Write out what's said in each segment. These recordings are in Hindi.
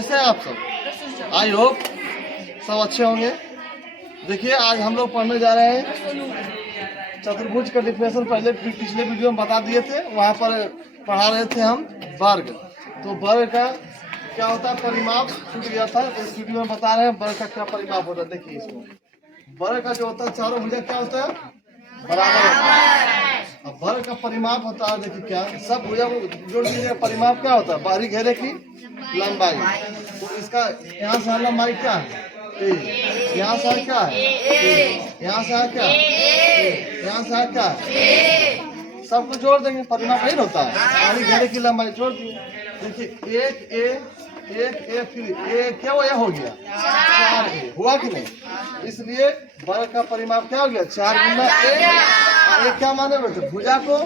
कैसे हैं आप सब? आई होप सब अच्छे होंगे। देखिए आज हम लोग पढ़ने जा रहे हैं चतुर्भुज का डिफिनेशन। पहले पिछले वीडियो में बता दिए थे, वहाँ पर पढ़ा रहे थे हम वर्ग। तो वर्ग का क्या होता है, परिमाप छूट गया था, तो इस वीडियो में बता रहे हैं वर्ग का क्या परिमाप होता है। देखिए इसमें वर्ग का जो होता है चारों भुजा क्या होता है, बराबर होता है। अब वर्ग का परिमाप होता है, देखिए क्या सब भुजा को जोड़ दीजिए, परिमाप क्या होता है, बाहरी घेरे की लंबाई। तो इसका यहाँ से लंबाई क्या है, यहाँ से क्या है, यहाँ से क्या, यहाँ से क्या, सबको जोड़ देंगे, परिमाप नहीं होता है। बाहरी घेरे की लंबाई जोड़ दिए। देखिए एक ए फिर ए क्या वो हो गया 4a हुआ कि नहीं। इसलिए वर्ग का परिमाप क्या हो गया, 4 गुना ए। एक क्या माने हुए थे, भुजा को,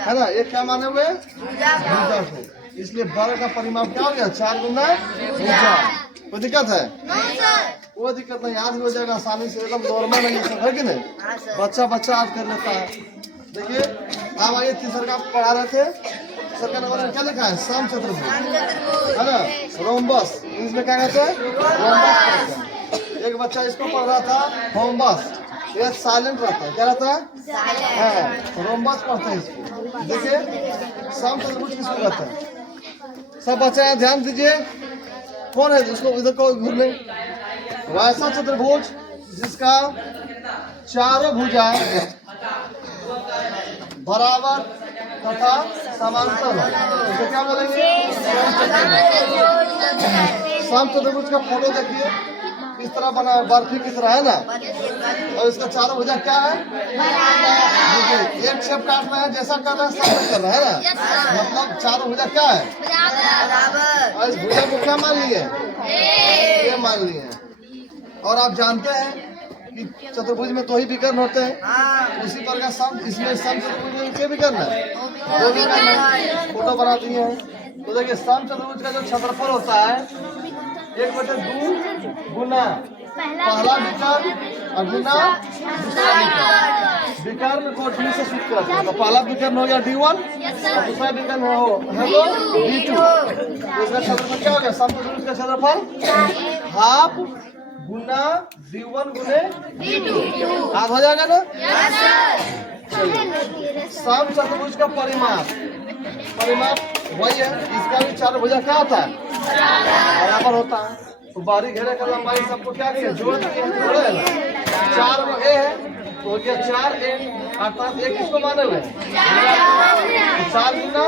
है ना, एक क्या माने हुए, भुजा को। इसलिए वर्ग का परिमाप क्या हो गया, 4 गुना भुजा। कोई दिक्कत है? कोई दिक्कत नहीं, आज हो जाएगा आसानी से, एकदम नॉर्मल है कि नहीं। बच्चा आज कर लेता है। देखिए अब आइए तीसरा का पढ़ा रहे थे। सरकार नंबर में क्या लिखा है, समचतुर्भुज, है ना, रोम्बस। इंग्लिश में क्या कहते हैं, रोम्बस। एक बच्चा इसको पढ़ रहा था रोम्बस, ये साइलेंट रहता है, क्या रहता है, रोम्बस पढ़ते हैं इसको। देखिए समचतुर्भुज किसको कहते हैं, सब बच्चे ध्यान दीजिए। कौन है जिसको इधर को घूर ले, वैसा चतुर्भुज जिसका चारों भुजा बराबर तथा समांतर है, तो क्या बोलेंगे, समचतुर्भुज का फोटो देखिए किस तरह बना, बर्फी की तरह है ना, और इसका चारों भुजा क्या है, देखिए एक शेप काटना है, जैसा करना है सब करना है ना, मतलब चारों भुजा क्या है, और इस भुजा को क्या मान लिए, ये मान लिए। और आप जानते हैं कि चतुर्भुज में तो ही विकर्ण होते हैं, उसी प्रकार सम, इसमें समचतुर्भुज में क्या विकर्ण है, दो विकर्ण है, फोटो बना दिए हैं। तो देखिए समचतुर्भुज का जो क्षेत्रफल होता है 1/2 गुना पहला विकर्ण और गुना दूसरा विकर्ण। विकर्ण को डी से सूचित करते हैं, तो पहला विकर्ण हो गया D1 और दूसरा विकर्ण है तो D2। इसका क्षेत्रफल क्या हो गया, समचतुर्भुज का क्षेत्रफल हाफ गुना D1 गुने D2, हाथ हो जाएगा ना। समचतुर्भुज का परिमाप वही है, इसका भी चारों भुजा क्या होता है, बराबर होता है। तो बाहरी घेरे का लंबाई सबको क्या किया, जोड़ दिए, जोड़े ना, 4 में ए है तो हो गया 4a, अर्थात एक किसको माने हुए, 4 गुना।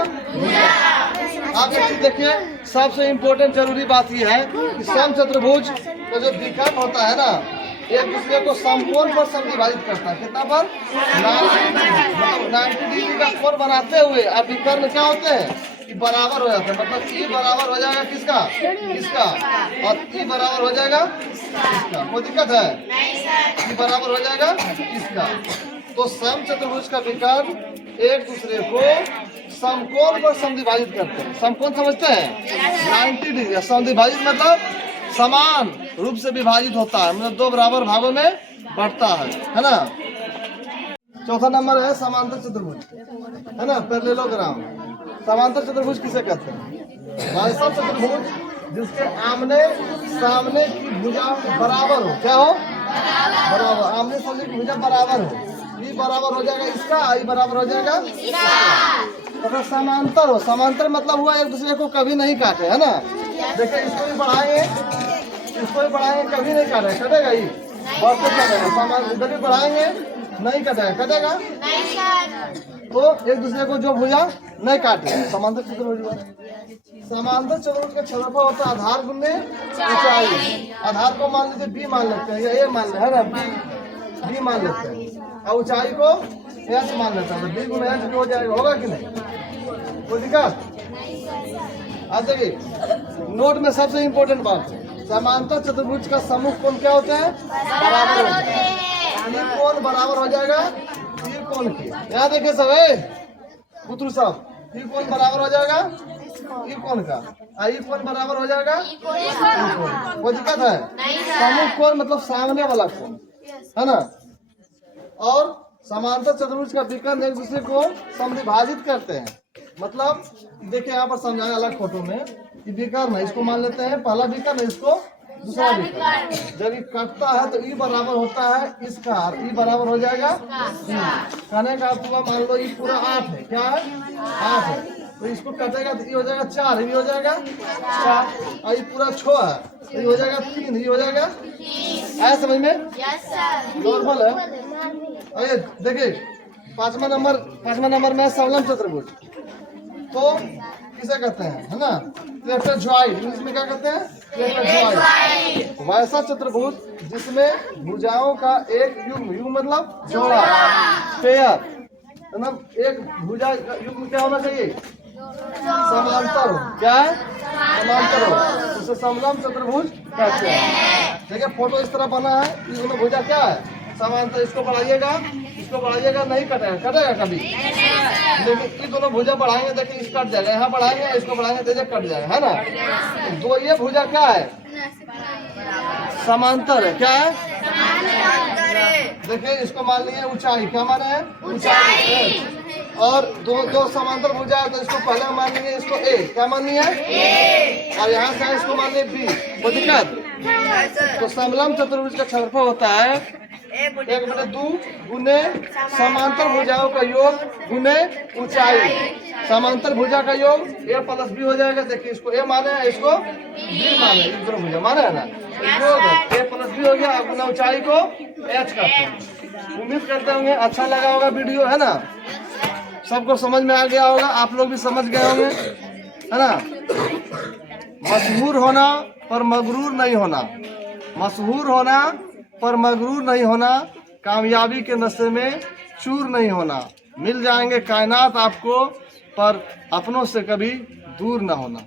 आप एक चीज देखिए, सबसे इम्पोर्टेंट जरूरी बात यह है कि समचतुर्भुज का जो विकर्ण होता है ना, एक दूसरे को समकोण पर समविभाजित करता है। कितना पर, 90 डिग्री का कोण बनाते हुए अब विकर्ण क्या होते हैं, कि बराबर हो जाते हैं। मतलब ई बराबर हो जाएगा किसका, इसका, और ई बराबर हो जाएगा इसका। कोई दिक्कत है, ई बराबर हो जाएगा इसका। तो समचतुर्भुज का विकर्ण एक दूसरे को समकोण पर समविभाजित करते हैं। समकोण समझते हैं, 90 डिग्री। समविभाजित मतलब समान रूप से विभाजित होता है, मतलब 2 बराबर भागों में बढ़ता है ना। चौथा नंबर है समांतर चतुर्भुज, है ना, पैरेललोग्राम। समांतर चतुर्भुज किसे कहते हैं, वैसा चतुर्भुज जिसके आमने सामने की भुजा बराबर हो, क्या हो, बराबर, आमने सामने की भुजा बराबर हो। ई बराबर हो जाएगा इसका, आई बराबर हो जाएगा इसका। तो समांतर हो, समांतर मतलब हुआ एक दूसरे को कभी नहीं काटे, है ना। देखिए इसको भी बढ़ाएंगे, इसको भी बढ़ाएंगे, कभी नहीं काटे, कटेगा ही, बढ़ते कटेगा। समांतर इधर भी बढ़ाएंगे, नहीं कटेगा, कटेगा। तो एक दूसरे को जो भुजा नहीं काटे, समांतर चतुर्भुज हुआ। समांतर चतुर्भुज का क्षेत्रफल होता है आधार गुने ऊंचाई। आधार को मान लीजिए B मान लेते हैं, या A मान लेते हैं ना, B मान लेते हैं, और ऊंचाई को H मान लेते हैं, तो B गुना H हो जाएगा, होगा कि नहीं, कोई दिक्कत। अब देखिए नोट में सबसे इम्पोर्टेंट बात, समांतर चतुर्भुज का सम्मुख कोण क्या होते हैं, बराबर होते हैं। ये कोण बराबर हो जाएगा ये कोण की, यहाँ देखिए सब पुत्र सब, ये कोण बराबर हो जाएगा ये कोण का, ये कोण बराबर हो जाएगा कोई दिक्कत है। सम्मुख कोण मतलब सामने वाला कोण, है ना। और समांतर चतुर्भुज का विकर्ण एक दूसरे को समविभाजित करते हैं। मतलब देखिए यहाँ पर समझाया अलग फोटो में, ये विकर्ण है, इसको मान लेते हैं पहला विकर्ण है, इसको दूसरा विकर्ण। जब ये कटता है तो ई बराबर होता है इसका, और ई बराबर हो जाएगा कहने का अर्थ हुआ, मान लो ये पूरा 8 है, क्या है 8 है, तो इसको कटेगा तो ये हो जाएगा 4, ये हो जाएगा 4, और ये पूरा 6 है तो ये हो जाएगा 3, ये हो जाएगा। आया समझ में? नॉर्मल है। अरे देखिए पांचवा नंबर में समलम चतुर्भुज, तो किसे कहते हैं, है ना, ट्रेपेजॉइड, इंग्लिश में क्या कहते हैं, ट्रेपेजॉइड। वैसा चतुर्भुज जिसमें भुजाओं का एक युग्म मतलब जोड़ा, पेयर, मतलब एक भुजा का युग्म क्या होना चाहिए, समांतर हो, क्या है समांतर हो, उसे समलम चतुर्भुज कहते हैं। देखिए फोटो इस तरह बना है, ये दोनों भुजा क्या है समांतर, इसको बढ़ाइएगा नहीं कटेगा कभी, लेकिन ये दोनों भुजा बढ़ाएंगे देखिए इस कट जाएगा, यहाँ बढ़ाएंगे इसको बढ़ाएंगे तो कट जाएगा, है ना। तो ये भुजा क्या है समांतर है, क्या है देखिए इसको मान लिए ऊंचाई, क्या माने है ऊंचाई, और दो समांतर भुजा है तो इसको पहले मान लेंगे इसको ए, क्या मान लिया है, और यहाँ से इसको मान लिए बी, कोई दिक्कत। तो समलम चतुर्भुज का क्षेत्रफल होता है 1/2 गुने समांतर भुजाओं का योग गुने ऊंचाई, समांतर भुजा का योग a प्लस बी हो जाएगा। देखिए इसको a माने है, इसको b माने, ये दोनों भुजा माने है ना, योग a प्लस बी हो गया, अब गुना ऊंचाई को h करते हैं। उम्मीद करते होंगे अच्छा लगा होगा वीडियो, है ना, सबको समझ में आ गया होगा, आप लोग भी समझ गए होंगे, है ना। मशहूर होना पर मगरूर नहीं होना, मशहूर होना पर मगरूर नहीं होना, कामयाबी के नशे में चूर नहीं होना, मिल जाएंगे कायनात आपको पर अपनों से कभी दूर न होना।